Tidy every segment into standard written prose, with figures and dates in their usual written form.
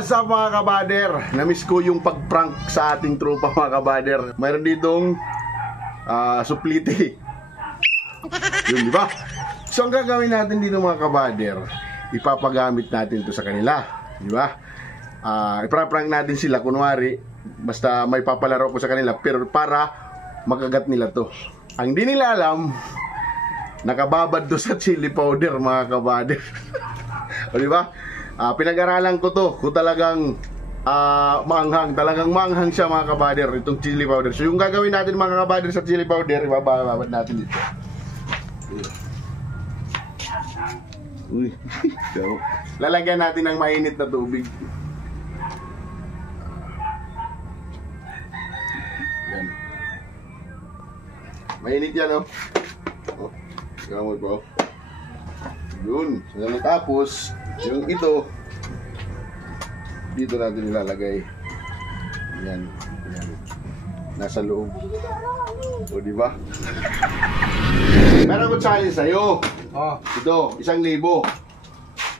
What's up mga kabader? Namiss ko yung pag-prank sa ating tropa mga kabader. Mayroon ditong supliti. Yun, di ba? So ang gagawin natin dito mga kabader, ipapagamit natin to sa kanila. Di ba? Ipaprank natin sila, kunwari, basta may papalaro ko sa kanila, pero para makagat nila to. Ang di nila alam, nakababad to sa chili powder mga kabader. O di ba? Pinag-aralan ko to kung talagang maanghang siya mga kabader, itong chili powder. So yung gagawin natin mga kabader sa chili powder, ibababad natin dito. Uy. Lalagyan natin ng mainit na tubig. Yan. Mainit yan, oh. Oh, gamot po. Yun. So, tapos yung ito dito natin nilalagay. Yan. Yan. Nasa loob. O, di ba? Meron ko challenge sa'yo. Oh. Ito, 1,000.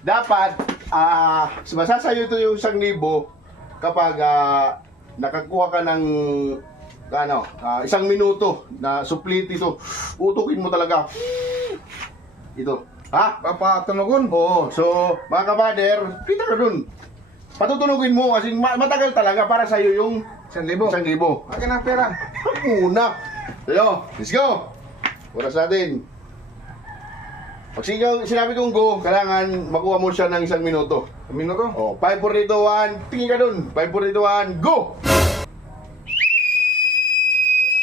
Dapat, masasayo ito yung 1,000 kapag nakakuha ka ng 1 minuto na supliti ito. Utukin mo talaga. Ito. Ha? Papatunugon? Oo. So, mga kabader, kita ka dun. Patutunugin mo kasi matagal talaga para sa'yo yung 1,000. 1,000. Akin ang pera. Una. So, let's go. Oras natin. Pag sinabi kong go, kailangan makuha mo siya ng 1 minuto. 1 minuto? Oh, 5, 4, 3, 2, 1. Tingin ka dun. 5, 4, 3, 2, 1. Go!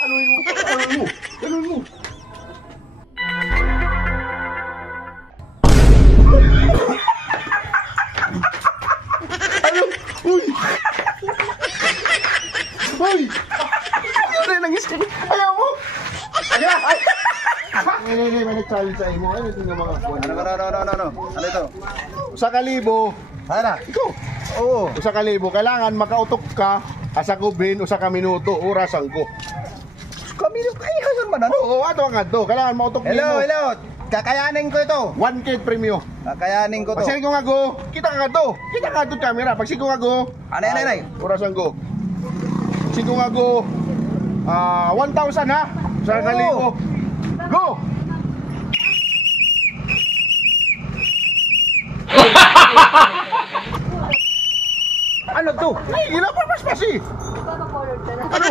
Anuin mo? Anuin mo? Anuin mo? Ano? Uy! Uy! Ano rin ang iskin? Ayaw mo? Ay! May nag-challenge sa imo. Ano ito yung mga kuwan? Ano? Ano ito? 1,000. Ano? Ikaw? Oo. 1,000. Kailangan makautok ka, asakubin, 1 minuto, orasan ko. Minuto? Ay, kasan man ano? Oo, ato ang ato. Kailangan mautok nyo. Hello. Kakayanin ko ito. 1K premium. Kakayanin ko to. Pag ko nga go, kita ka nga to. Kita ka to camera. Pag ko nga go, anay. Orasan ko. Pag ko nga go, 1,000 ha? 1,000. Go! Ano to? Ay, gila pa paspasi. Ano?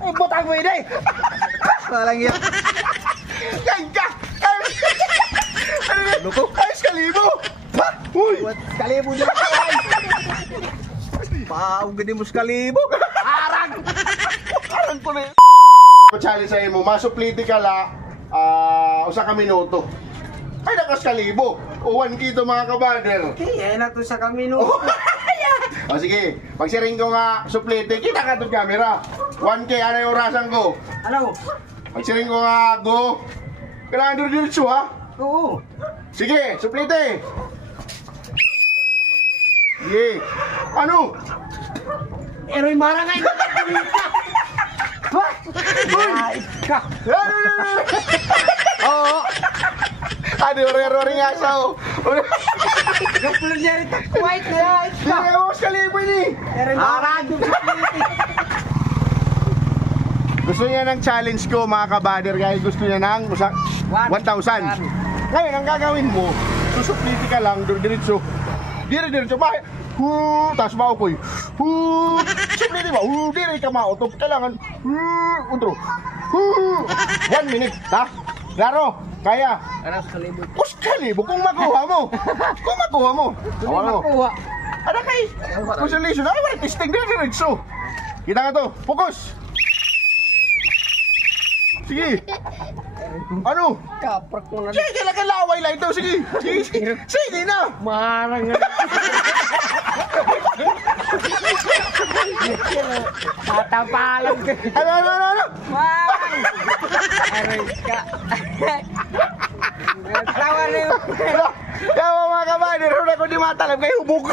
Ay, butang mo ini. Walang yan. Gangga! Ano ko? Ay, 1,000! Uy! 1,000 dyan! Pao, gani mo 1,000! Arang! Arang ko na yun! Challenge sa'yo mo, masupliti ka la 1 minuto. Ay, nakas 1,000! O 1 kito mga kabader. Kaya na to 1 minuto. O sige, pag siring ko nga supliti, kita ka itong camera. 1K, ano yung orasan ko? Ano? Pag siring ko nga go, kailangan diretso ha? Oo. Sige, supliti! Sige. Ano? Eroy marangay ko. What? Ay, ka. Oo. Ano, ori-ori nga siya, oh. Gapulog niya rin takwait na yan. Sige, mas kalibay ni. Eroy marangay. Gusto niya ng challenge ko, mga kabader, kaya gusto niya ng 1,000. Ngayon, ang gagawin mo, susupliti ka lang, diretso. Diretso, bakit? Tapos maukoy. Supliti ba? Dire ka mautok. Kailangan. Utro. 1 minute, ha? Klaro? Kaya? Aras 1,000. Kus 1,000 kung makuha mo. Kung makuha mo. Kung makuha. Ano kay? Consolation. Ay, wala testing din diretso. Kita ka to. Focus. Sige. Ano? Kaprak mo na. Sige, kailangan laway lang ito. Sige. Sige na. Marang nga. Tatapalan ka. Ano? Marang. Eroy ka. Tawa na yun. Kaya mga kabader, na ko di matalab kayo hubog.